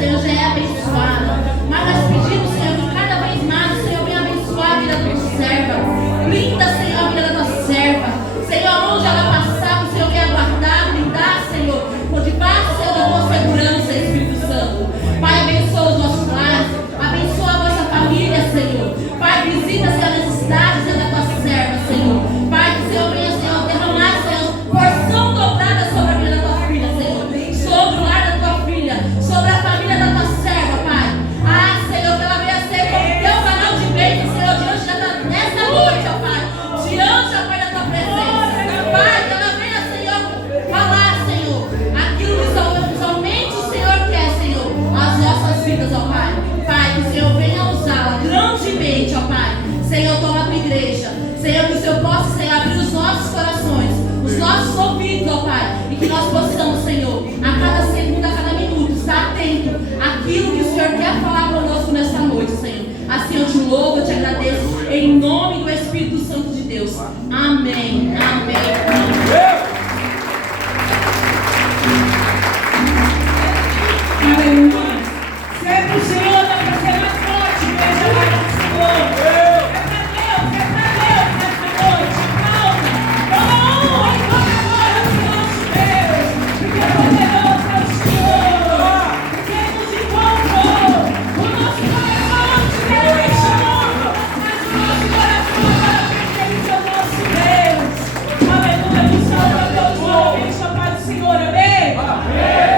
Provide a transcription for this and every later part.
Senhor, já é abençoada. Mas nós pedimos, Senhor, que cada vez mais o Senhor venha abençoar a vida da tua serva. Blinda, Senhor, a vida da tua serva. Senhor, onde ela passar, o Senhor venha guardar, blindar, Senhor, por debaixo, Senhor, da tua segurança, Espírito Santo. Pai, abençoa os nossos lares, abençoa a nossa família, Senhor. Pai, visita, Senhor, as necessidades da tua serva, Senhor. Pai, que o Senhor venha, Senhor, derramar, Senhor, porção dobrada sobre a vida da tua filha, Senhor. Sobre o lar da tua filha, sobre a família da tua serva, Pai. Ah, Senhor, que ela venha ser como teu canal de bênção, Senhor, diante nessa noite, ó Pai. Diante, ó Pai, da tua presença. Pai, que ela venha, Senhor, falar, Senhor, aquilo que somente o Senhor quer, Senhor, as nossas vidas, ó Pai. Pai, que o Senhor venha usá-la grandemente, ó Pai. Senhor, toma a tua igreja. Senhor, que o Senhor possa, Senhor, abrir os nossos corações, os nossos ouvidos, ó Pai. E que nós possamos, Senhor, a cada segundo, a cada minuto, estar atento àquilo que o Senhor quer falar conosco nesta noite, Senhor. Assim eu te louvo, eu te agradeço, em nome do Espírito Santo de Deus. Amém. Amém. Aleluia. Serve o Senhor, dá para ser mais forte, igreja, vai do Senhor. É para Deus nessa noite. Calma. Toda honra e toda glória do nosso Deus. Porque poderoso é o Senhor. Porque Ele nos encontrou. O nosso coração te deixou. Mas o nosso coração agora pertence ao nosso Deus. Aleluia. Do céu para Deus, novamente, a paz do Senhor. Amém?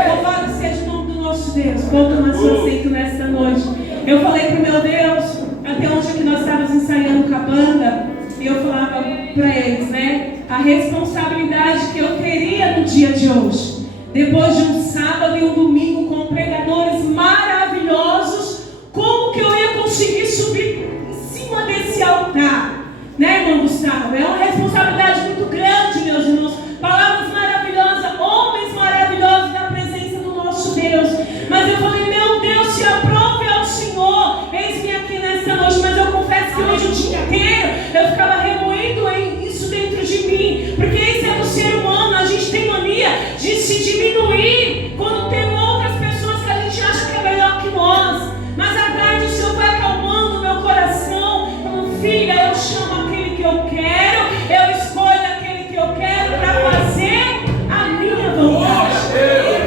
Louvado seja o nome do nosso Deus. Vou tomar seu assento nesta noite. Eu falei para o meu Deus, até onde que nós estávamos ensaiando com a banda, e eu falava para eles, né, a responsabilidade que eu teria no dia de hoje, depois de um sábado e um domingo com pregadores maravilhosos, como que eu ia conseguir subir em cima desse altar, né, irmão Gustavo? É uma responsabilidade muito grande, meus irmãos. Palavras maravilhosas, homens maravilhosos da presença do nosso Deus. Mas eu falei, meu Deus, se aprove ao Senhor, eis-me aqui nessa noite. Mas eu confesso que hoje o dia inteiro eu ficava remoendo isso dentro de mim, porque isso é do ser humano. A gente tem mania de se diminuir quando tem outras pessoas que a gente acha que é melhor que nós. Mas à tarde o Senhor vai acalmando o meu coração, falando, filha, eu chamo aquele que eu quero, eu escolho aquele que eu quero para fazer a minha vontade.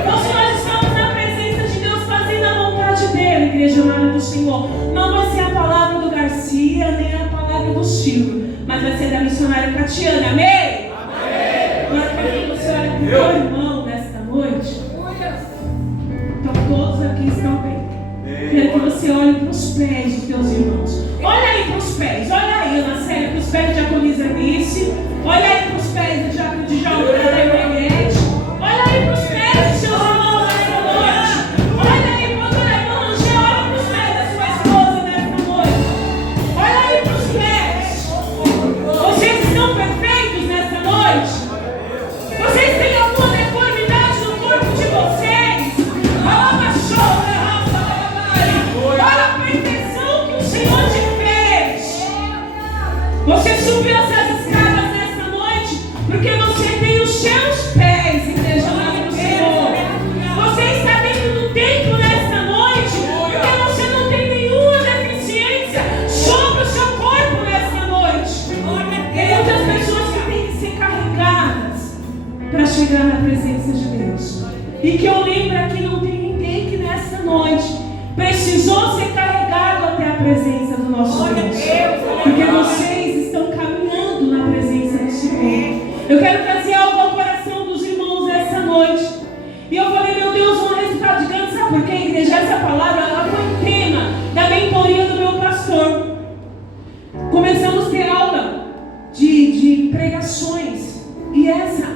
Então, se nós estamos na presença de Deus fazendo a vontade dele, igreja amada do Senhor, não vai ser a palavra do Garcia, nem a palavra do Silvio, mas vai ser da missionária Catiana. Amém? Amém. Agora, para quem você olha para o meu irmão nesta noite, então todos aqui estão bem. Quero que você olhe para os pés dos teus irmãos. Olha aí para os pés, olha aí, na série, para os pés de Diaconisa Anice. Olha aí para os pés de João da Ivanete. Olha aí para os pés dos seus irmãos nessa noite. Olha aí para a irmã Angel, olha para os pés da sua esposa nessa noite. Olha aí para os pés. Vocês estão perfeitos nessa noite? Vocês têm alguma deformidade no corpo de vocês? Olha a perfeição que o Senhor te fez. Você subiu essas escadas nessa noite porque você tem os seus pés, igreja amada do Senhor. Você está dentro do templo nessa noite porque você não tem nenhuma deficiência sobre o seu corpo nessa noite. Tem outras pessoas que têm que ser carregadas para chegar na presença de Deus. E que eu lembro aqui, não tem ninguém que nessa noite precisou ser carregado até a presença do nosso Deus. Porque vocês estão caminhando na presença do Senhor. Eu quero trazer algo ao coração dos irmãos essa noite. E eu falei, meu Deus, um resultado grande. Sabe por quê, igreja? Essa palavra ela foi tema da mentoria do meu pastor. Começamos a ter aula de pregações. E essa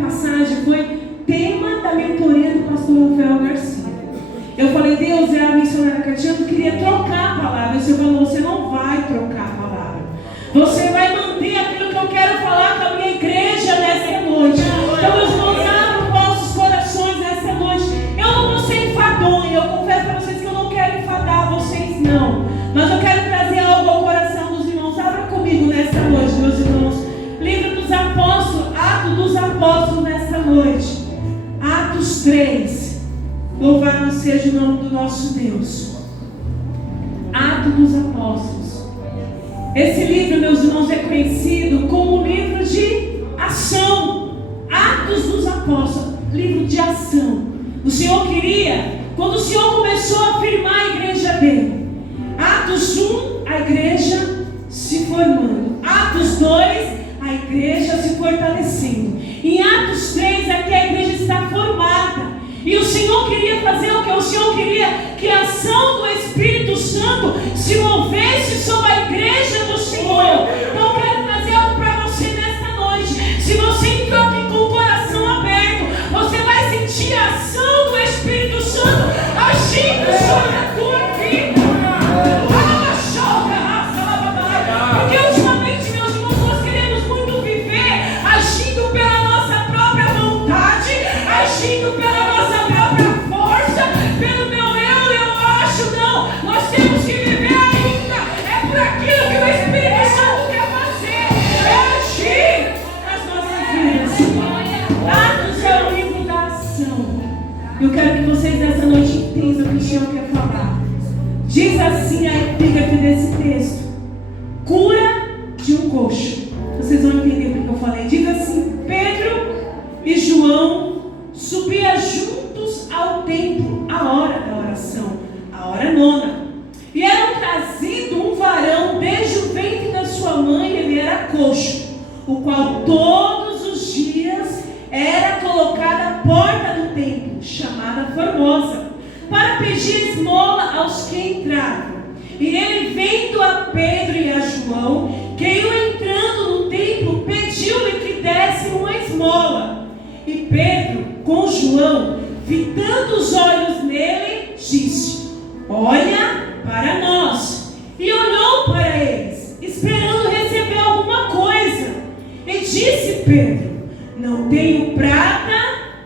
passagem foi tema da mentoria do pastor Rafael Garcia. Eu falei, Deus, é a missionária Catiana, eu queria trocar a palavra. E o Senhor falou, você não vai trocar a palavra. Você vai manter aquilo que eu quero falar com a minha igreja nessa noite. Então, meus irmãos, abram vossos corações nessa noite. Eu não vou ser enfadonha. Eu confesso para vocês que eu não quero enfadar vocês, não. Mas eu quero trazer algo ao coração dos irmãos. Abra comigo nessa noite, meus irmãos. Livro dos Apóstolos, Atos dos Apóstolos nessa noite. Atos 3. Louvado seja o nome do nosso Deus. Atos dos Apóstolos. Esse livro, meus irmãos, é conhecido como um livro de ação. Atos dos Apóstolos, livro de ação. O Senhor queria, quando o Senhor começou a firmar a igreja dele, Atos 1, a igreja se formando. Atos 2, a igreja se fortalecendo. Em Atos 3, aqui a igreja está formada. E o Senhor queria fazer o que? O Senhor queria que a ação do Espírito Santo se movesse sobre a igreja do Senhor. Então eu quero trazer algo para você nesta noite. Se você entrou aqui com o coração aberto, você vai sentir a ação do Espírito Santo agindo sobre a tua vida. Porque ultimamente, meus irmãos, nós queremos muito viver agindo pela nossa própria vontade, agindo pela nossa própria força, pelo meu eu acho. Não, nós temos que viver ainda. É por aquilo que o Espírito Santo quer fazer. É agir nas nossas vidas. Atos é o livro da ação. Eu quero que vocês nessa noite entendam o que o Senhor quer falar. Diz assim a epígrafe desse texto: cura de um coxo. Vocês vão entender o que eu falei. Diz assim: Pedro e João subiam juntos ao templo à hora da oração, a hora nona. E era trazido um varão desde o ventre da sua mãe, ele era coxo, o qual todos os dias era colocado à porta do templo, chamada Formosa, para pedir esmola aos que entravam. E ele, vendo a Pedro e a João, que iam entrando no templo, pediu-lhe que desse uma esmola. E Pedro, com João, fitando os olhos nele, disse: olha para nós. E olhou para eles, esperando receber alguma coisa. E disse Pedro: não tenho prata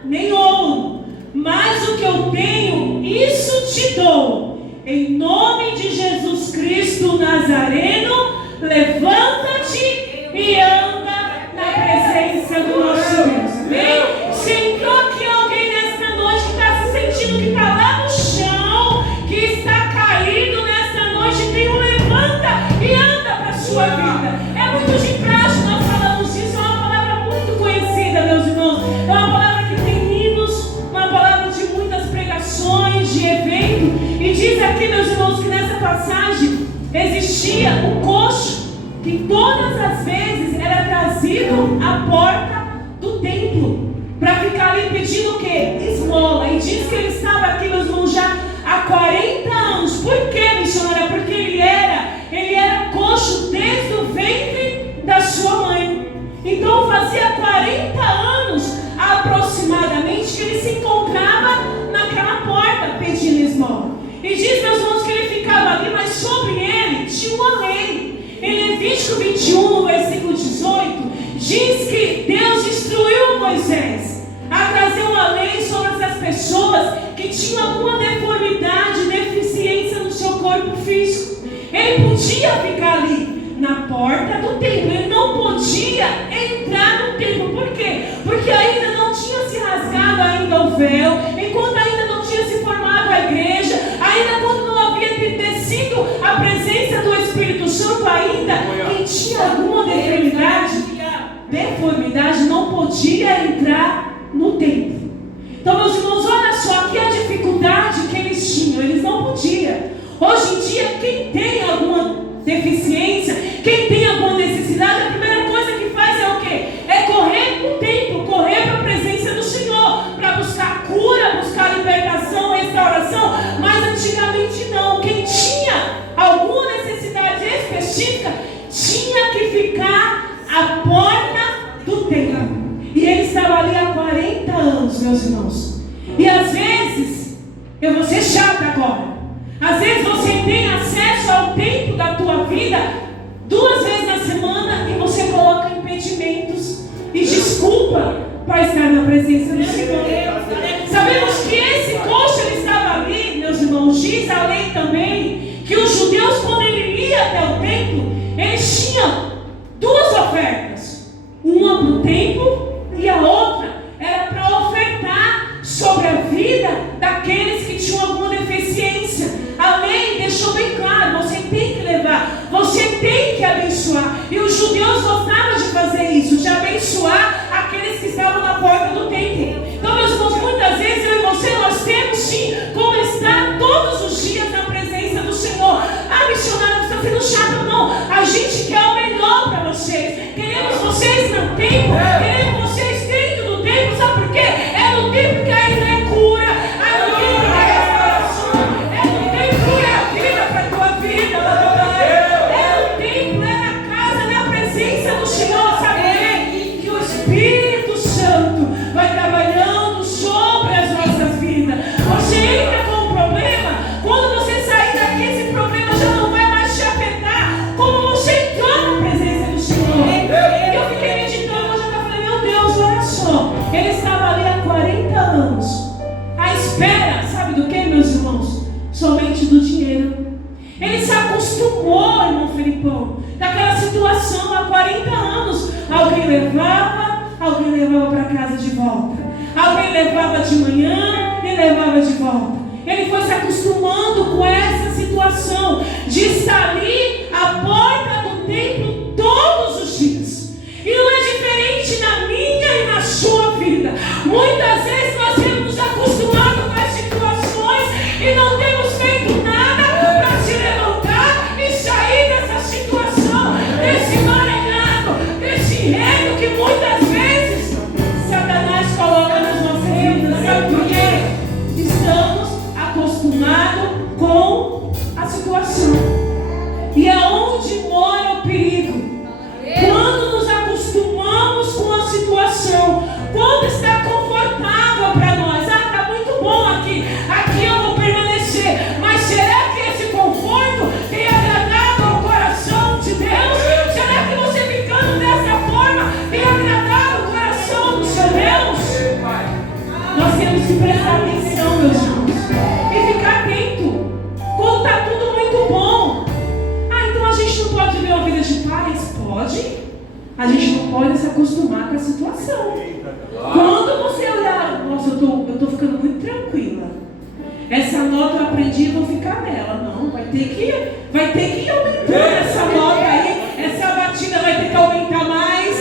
nem ouro, mas o que eu tenho, isso te dou. Em nome de Jesus Cristo Nazareno, levanta-te e anda na presença do nosso Deus. Amém? Se entrou aqui alguém nesta noite que está se sentindo que está lá no chão, que está caído nesta noite, tem um levanta e anda para a sua vida. É muito de praxe nós falamos isso, é uma palavra muito conhecida, meus irmãos. É uma palavra que tem hinos, uma palavra de muitas pregações, de evento. E diz aqui, meus irmãos, que nessa passagem existia um coxo que todas as vezes era trazido à porta do templo para ficar ali pedindo o quê? Esmola. E diz que ele estava aqui, meus irmãos, já há 40 anos. Por quê, missionária? Porque ele era coxo desde o ventre da sua mãe. Então fazia 40 anos aproximadamente que ele se encontrava naquela porta pedindo esmola. E diz, meus irmãos, que ele ficava ali, mas sobre ele tinha uma lei. Em Levítico 21, no versículo 18, diz que Deus instruiu Moisés a trazer uma lei sobre essas pessoas que tinham alguma deformidade, deficiência no seu corpo físico. Ele podia ficar ali na porta do templo, ele não podia entrar no templo. Por quê? Porque ainda não tinha se rasgado ainda o véu, enquanto ainda não tinha se formado a igreja, ainda quando não havia descido a presença do Espírito Santo ainda, quem tinha alguma deformidade não podia entrar no templo. Então, meus irmãos, olha só aqui a dificuldade que eles tinham, eles não podiam. Hoje em dia, quem tem alguma deficiência, quem tem alguma necessidade, a primeira coisa que faz é o quê? É correr para o templo, correr para a presença do Senhor, para buscar cura, buscar libertação, restauração. Mas antigamente não. Quem tinha alguma necessidade específica tinha que ficar à porta do templo. E ele estava ali há 40 anos, meus irmãos. E às vezes, eu vou ser chata agora, às vezes você tem acesso ao templo da tua vida 2 vezes na semana e você coloca impedimentos e desculpa para estar na presença do Senhor. Sabemos que esse coxo ele estava ali, meus irmãos. Diz a lei também que os judeus, quando ele ia até o templo, eles tinham 2 ofertas. Uma para o templo e a outra era para ofertar sobre a vida daquele estavam na porta do templo. Então, meus irmãos, muitas vezes eu e você, nós temos sim como estar todos os dias na presença do Senhor. Ah, missionário, você está sendo chato. Não, a gente quer o melhor para vocês. Queremos vocês no templo, queremos vocês dentro do templo. Sabe por quê? É no templo que ainda é cura, é no templo que é restauração, é no templo que é a vida para a tua vida. É no templo, é na casa, é na presença do Senhor. Saber que o Espírito Santo vai trabalhando sobre as nossas vidas. Você entra com um problema, quando você sair daqui, esse problema já não vai mais te afetar, como você entrou na presença do Senhor. Eu fiquei meditando hoje, eu falei, meu Deus, olha só, ele estava ali há 40 anos, à espera, sabe do que, meus irmãos? Somente do dinheiro. Ele se acostumou, irmão Felipão, daquela situação há 40 anos. Alguém levava para casa de volta. Alguém levava de manhã e levava de volta. Ele foi se acostumando com essa situação de estar ali à porta do templo todos os dias. E não é diferente na minha e na sua vida. Muitas vezes nós temos nos acostumado com as situações e não temos feito nada para se levantar e sair dessa situação, desse emaranhado, desse reino que muitas vezes Satanás coloca nas nossas vidas. Sabe por quê? Estamos acostumados com a situação. E é onde mora o perigo. Quando nos acostumamos com a situação, quando está confortável para nós, está muito bom aqui eu vou permanecer, mas será que esse conforto tem agradado ao coração de Deus? Será que você ficando dessa forma tem agradado o coração do seu Deus? Nós temos que prestar atenção, meus irmãos, e ficar atento quando está tudo muito bom. Então a gente não pode viver uma vida de paz? Pode. A gente não pode se acostumar com a situação. Quando você olhar, nossa, eu estou ficando muito tranquila. Essa nota eu aprendi e vou ficar nela. Não, vai ter que ir aumentando essa nota aí. Essa batida vai ter que aumentar mais.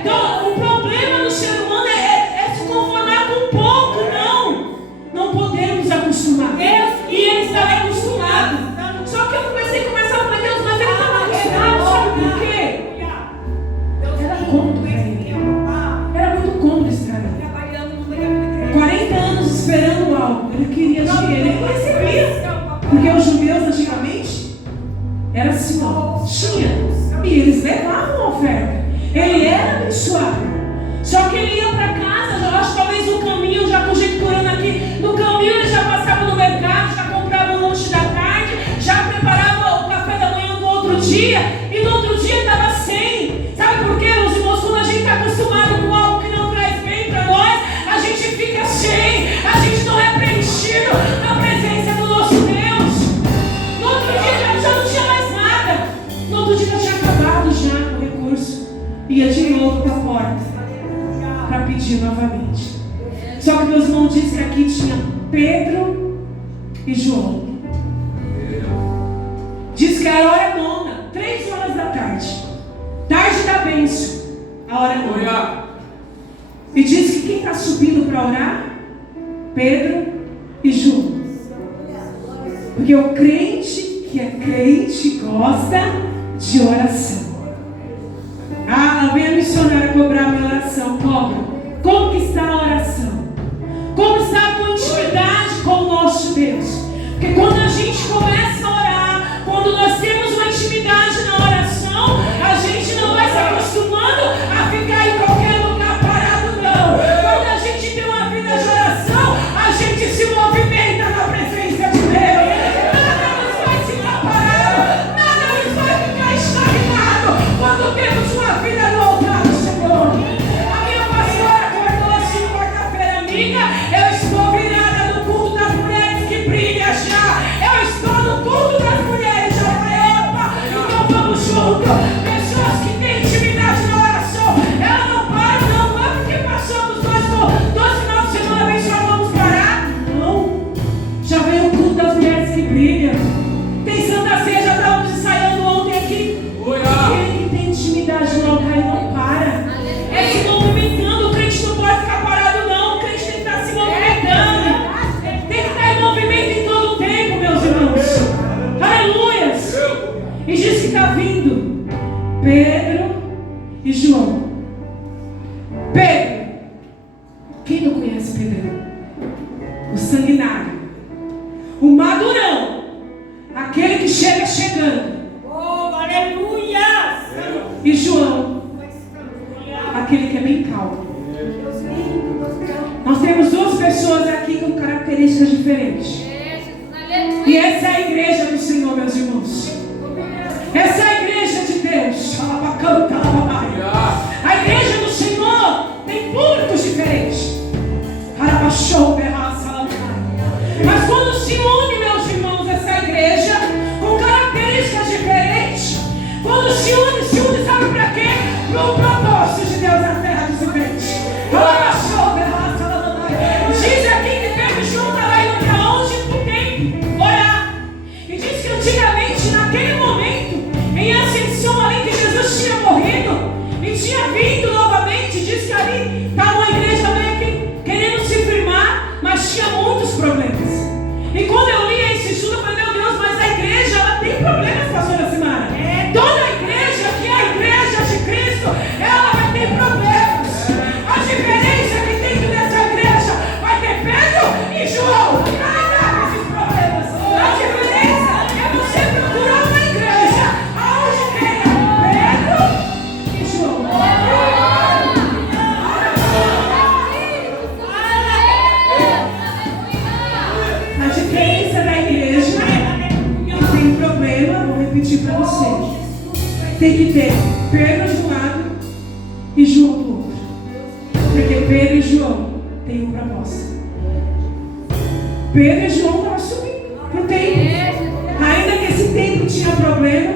Então, o problema do ser humano é se conformar com pouco. Não podemos acostumar. E ele estava acostumado. Só que eu comecei a conversar com Deus, mas ele estava acostumado. Sabe por quê? Era cômodo para ele. Era muito cômodo estar ali. 40 anos esperando algo. Ele queria dinheiro. Ele não recebia. Porque os judeus antigamente era assim, ó, tinha. E eles levavam a oferta. Ele era abençoado. Só que ele ia para casa, eu acho que talvez no caminho, já conjecturando aqui, no caminho ele já passava no mercado, já comprava o lanche da tarde, já preparava o café da manhã do outro dia, e no outro dia estava sem. Sabe por quê, meus irmãos? Quando a gente está acostumado com algo que não traz bem para nós, a gente fica sem, a gente não é preenchido na presença do nosso Deus. No outro dia já não tinha mais nada, no outro dia já tinha acabado já o recurso, ia de novo para a porta para pedir novamente. Só que meus irmãos dizem que aqui tinha Pedro e João. Diz que a hora é nona, 3 horas da tarde. Tarde da bênção, a hora é nona. E diz que quem está subindo para orar? Pedro e João. Porque o crente que é crente gosta de oração. Lá vem a missionária cobrar a minha oração. Cobra. Como que está a oração? Como está a tua intimidade com o nosso Deus? Porque quando a gente começa a orar, quando nós temos uma intimidade na oração, a gente não vai se acostumando a ficar em qualquer lugar parado, não. Quando a gente tem uma vida de oração, a gente se movimenta na presença de Deus. Nada nos vai ficar parado, nada nos vai ficar estagnado quando temos uma vida no altar do Senhor. A minha pastora acordou assim quarta-feira, amiga. Eu estou virada no culto das mulheres que brilha já. Eu estou no culto das mulheres já. Opa, então vamos junto. Pessoas que têm intimidade na oração, elas não param, não. Não é porque passamos dois finais de semana bem só vamos parar. Não. Já veio o culto das mulheres que brilham. Tem Santa Ceia, já estávamos ensaiando ontem aqui. Quem tem intimidade no altar não para. É se movimentando, o crente não o sanguinário, o madurão, aquele que chega chegando. Oh, aleluia! E João, aquele que é bem calmo. Nós temos duas pessoas aqui com características diferentes. E essa é a igreja do Senhor, meus irmãos. Essa é a igreja de Deus. A igreja do Senhor tem públicos diferentes. Mas quando se une, meus irmãos, essa igreja com características diferentes, quando se une, sabe para quê? Para o propósito de Deus na terra dos crentes. Diz aqui que Pedro e João estavam indo para onde? Para o templo, orar. E diz que antigamente, naquele momento, em ascensão, além que Jesus tinha morrido e tinha vindo novamente, diz que ali estava uma igreja meio que querendo se firmar, mas tinha muitos problemas. E quando eu li esse estudo, eu falei, meu Deus, mas a igreja, ela tem problemas, pastora Simara. Toda a igreja que é a igreja de Cristo, ela vai ter problemas. A diferença que dentro dessa igreja vai ter Pedro e João. Nada desses problemas. A diferença é você procurar uma igreja aonde tenha Pedro e João. A diferença da igreja que tem problema, vou repetir para você. Tem que ter Pedro de um lado e João do outro. Porque Pedro e João têm um propósito. Pedro e João estavam subindo para o templo. Ainda que esse templo tinha problema,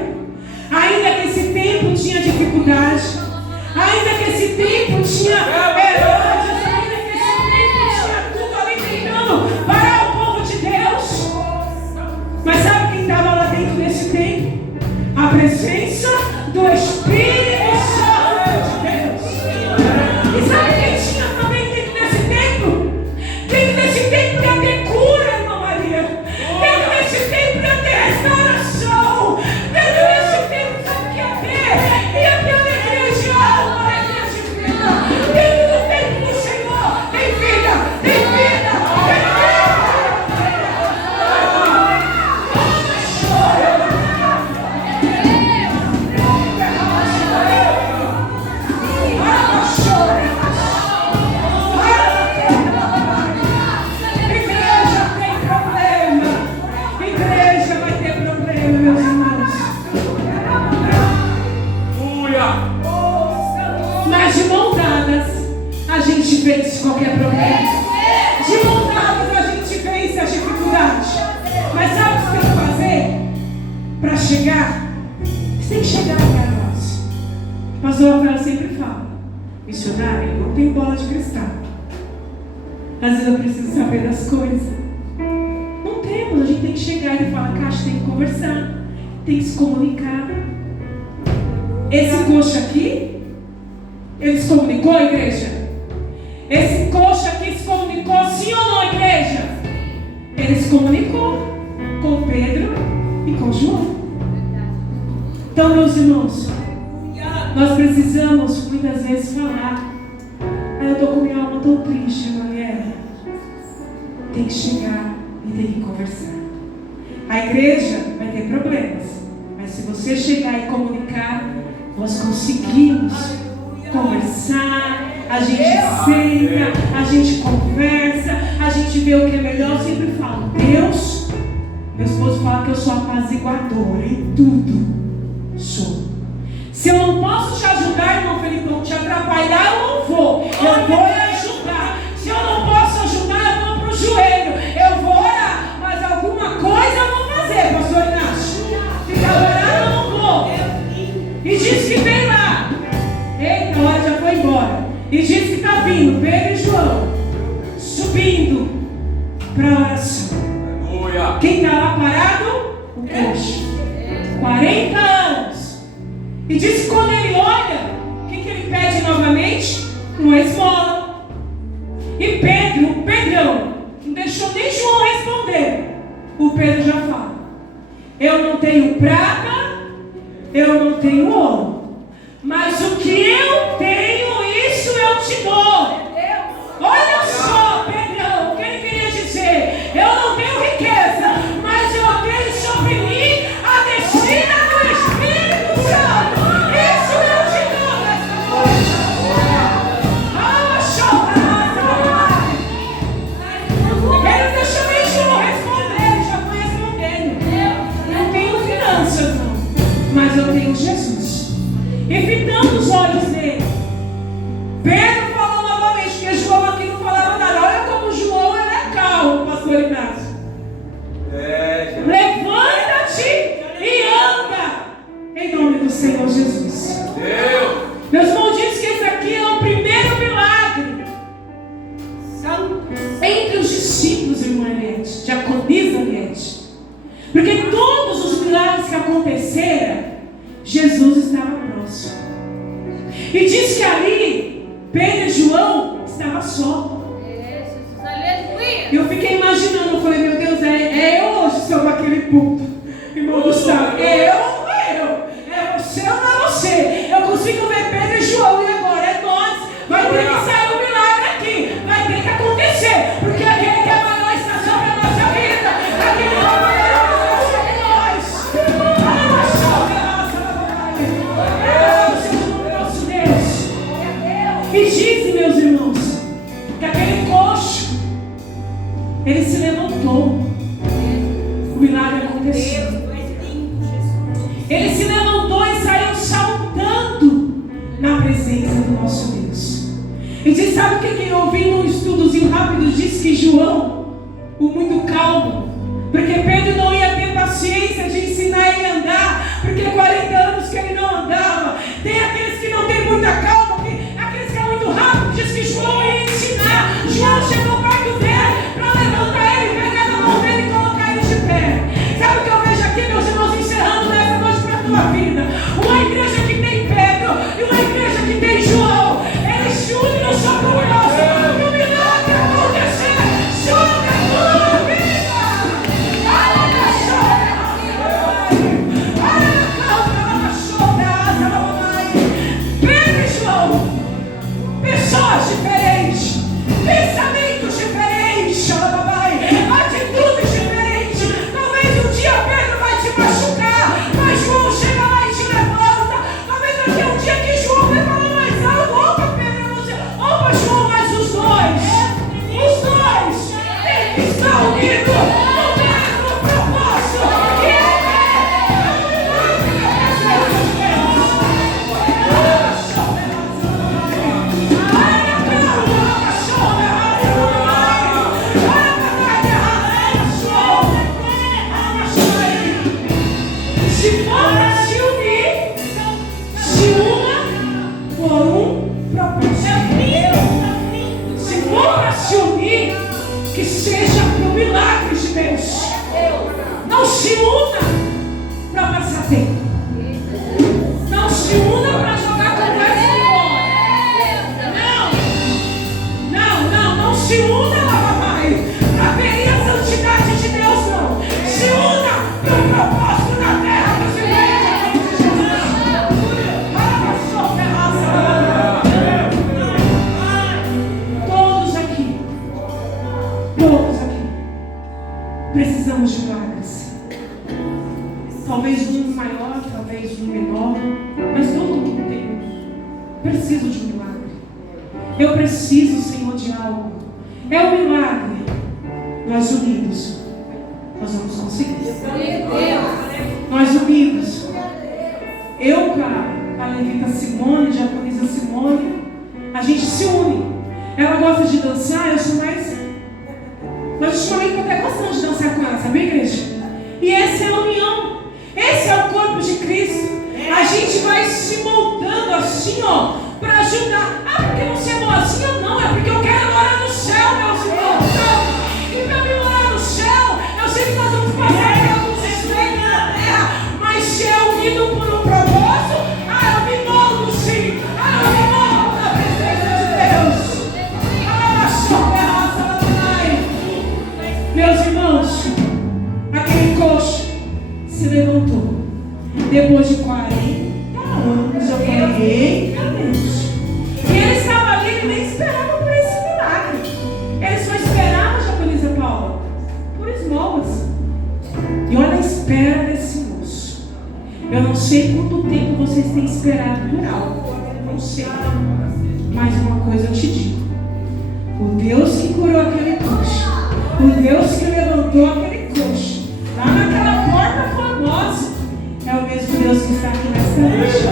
ainda que esse templo tinha dificuldade, ainda que esse templo tinha Herodes, ainda que esse templo tinha tudo ali tentando parar o povo de Deus. Mas sabe quem estava lá dentro desse templo? A presença do Espírito Santo de Deus. E sabe quem tinha também dentro desse templo? Dentro desse templo ia ter cura, irmã Maria. Dentro desse templo ia ter restauração. Dentro desse templo, sabe o que ia ter? Ia ter alegria de alma, alegria de vida. Dentro do templo do Senhor tem vida, tem vida, tem vida. Igreja vai ter problema, meus irmãos. Mas de mão dadas a gente vence qualquer problema. De mão dadas a gente vence as dificuldades. Mas sabe o que você tem que fazer para chegar? Você tem que chegar até nós. O pastor Rafael sempre fala: missionário, não tem bola de cristal. Às vezes eu preciso saber das coisas. Não temos, a gente tem que chegar e falar, Caixa, tem que conversar, tem que se comunicar. Esse coxa aqui, ele se comunicou, a igreja? Esse coxa aqui se comunicou, sim ou não, igreja? Ele se comunicou com Pedro e com João. Então, meus irmãos, nós precisamos muitas vezes falar: eu estou com minha alma tão triste, Mariela. Tem que chegar e tem que conversar. A igreja vai ter problemas, mas se você chegar e comunicar, nós conseguimos conversar. A gente senta, a gente conversa, a gente vê o que é melhor. Eu sempre falo: Deus, meu esposo fala que eu sou apaziguadora em tudo. Sou. Se eu não posso te ajudar, irmão Felipão, te atrapalhar, eu não vou. Eu vou ajudar. Se eu não posso ajudar, eu vou para o joelho. Eu vou orar, mas alguma coisa eu vou fazer, pastor Inácio. Ficar orando, eu não vou. E diz que vem lá. Eita, a hora já foi embora. E diz que está vindo Pedro e João subindo para a oração. Quem está lá parado? O coxo. 40 anos. E diz que quando ele olha, o que ele pede novamente? Uma esmola. E Pedro, o Pedrão, não deixou nem João responder. O Pedro já fala: eu não tenho prata, eu não tenho ouro, mas o que eu tenho, isso eu te dou. Olha só, Pedrão, o que ele queria dizer? E diz que ali, Pedro e João estavam só. E eu fiquei imaginando, eu falei, meu Deus, é eu hoje sobre aquele púlpito. Irmão Gustavo, é eu ou não é eu? É você ou não é você? Eu consigo ver Pedro e João e agora é nós. Vai ter que sair um milagre aqui. Vai ter que acontecer. Porque aquele que é maior está sobre a nossa vida. Aquele que é maior está sobre nós. Nosso Deus. E dizem, meus irmãos, que aquele coxo, ele se levantou. O milagre aconteceu. Ele se levantou e saiu saltando na presença do nosso Deus. E você sabe o que eu ouvi num estudozinho rápido? Diz que João, o muito calmo, porque Pedro não ia ter paciência de ensinar ele a andar, porque 40 anos que ele não andava. Tem aqueles que não têm muita calma, aqueles que é muito rápido. Diz que João ia ensinar. João chegou perto dele para levantar ele, pegar na mão dele e colocar ele de pé. Sabe o que eu vejo aqui, meus irmãos, encerrando nessa noite para a tua vida? Uma igreja que tem Pedro e uma igreja que tem João. Eles se unem no sobrenome para o milagre acontecer sobre a tua vida. Olha Pedro e João, pessoas diferentes, pensamentos diferentes, atitudes diferentes. Talvez um dia Pedro vai te machucar, mas João chega lá e te levanta. Talvez daqui um dia que João vai falar mais alto. Opa, Pedro, você. Opa, João, mas os dois têm que estar unidos no mesmo propósito. Se for para se unir, se una por um propósito. Se for para se unir, que seja para o milagre de Deus. Não se una para passar tempo. Não se una para jogar conversa fora. Não se una para ferir a santidade de Deus, não. Se una para o propósito da terra. Todos aqui precisamos de milagres. Talvez um maior, talvez um menor, mas todo mundo tem um. Preciso de um milagre. Eu preciso, Senhor, de algo. É um milagre. Nós unidos, nós vamos conseguir. Nós unidos. Eu com a levita Simone, diaconisa Simone, a gente se une. Ela gosta de dançar, eu sou mais. Nós ultimamente até gostamos de dançar com ela, sabia, igreja? E essa é a união. Esse é o corpo de Cristo. A gente vai se moldando assim, ó, para ajudar. Ah, porque você é boazinha? Não, é porque eu quero morar no céu, meus irmãos. E para me morar no céu, eu sei que nós vamos passar por alguns estreios na terra, mas se é unido por um propósito, eu me moldo sim. Eu me moldo na presença de Deus. Meus irmãos, aquele coxo se levantou. Depois de 40 anos, eu falei, eita Deus. E ele estava ali, ele nem esperava por esse milagre. Ele só esperava, diaconisa Paula, por esmolas. E olha a espera desse moço. Eu não sei quanto tempo vocês têm esperado por algo. Eu não sei. Mas uma coisa eu te digo. O Deus que curou aquele coxo, o Deus que levantou aquele coxo lá naquela porta formosa, é o mesmo Deus que está aqui nesta noite.